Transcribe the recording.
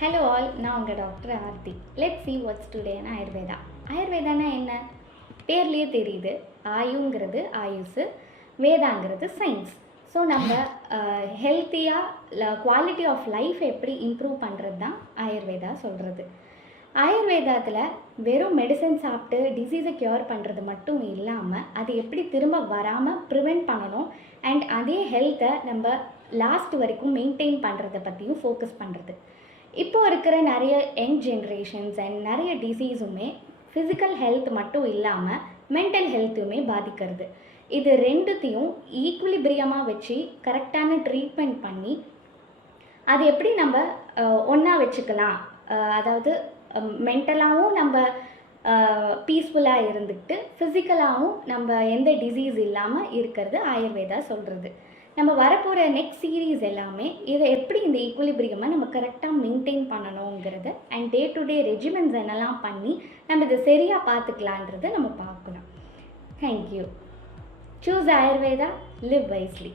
Hello all, நான் உங்கள் doctor Aarthi. Let's see what's today in Ayurveda. ஆயுர்வேதானா என்ன? பேர்லேயே தெரியுது. ஆயுங்கிறது ஆயுசு, வேதாங்கிறது சயின்ஸ். ஸோ நம்ம ஹெல்த்தியாக குவாலிட்டி ஆஃப் லைஃப் எப்படி இம்ப்ரூவ் பண்ணுறது தான் ஆயுர்வேதா சொல்கிறது. ஆயுர்வேதத்தில் வெறும் மெடிசன் சாப்பிட்டு டிசீஸை க்யூர் பண்ணுறது மட்டும் இல்லாமல் அது எப்படி திரும்ப வராமல் ப்ரிவெண்ட் பண்ணணும் அண்ட் அதே ஹெல்த்தை நம்ம லாஸ்ட் வரைக்கும் மெயின்டைன் பண்ணுறதை பற்றியும் ஃபோக்கஸ் பண்ணுறது. இப்போ இருக்கிற நிறைய யங் ஜென்ரேஷன்ஸ் அண்ட் நிறைய டிசீஸுமே ஃபிசிக்கல் ஹெல்த் மட்டும் இல்லாமல் மென்டல் ஹெல்த்துமே பாதிக்கிறது. இது ரெண்டுத்தையும் ஈக்குலிபிரியமாக வச்சு கரெக்டான ட்ரீட்மெண்ட் பண்ணி அது எப்படி நம்ம ஒன்றா வச்சுக்கலாம், அதாவது மென்டலாகவும் நம்ம பீஸ்ஃபுல்லாக இருந்துக்கிட்டு ஃபிசிக்கலாகவும் நம்ம எந்த டிசீஸ் இல்லாமல் இருக்கிறது ஆயுர்வேதா சொல்கிறது. நம்ம வரப்போகிற நெக்ஸ்ட் சீரீஸ் எல்லாமே இதை எப்படி இந்த ஈக்குலிபிரியமாக நம்ம கரெக்டாக மெயின்டைன் பண்ணணுங்கிறத and day to day regiments என்னெல்லாம் பண்ணி நம்ம இதை சரியாக பார்த்துக்கலான்றதை நம்ம பார்க்கலாம். Thank you. Choose Ayurveda, live wisely.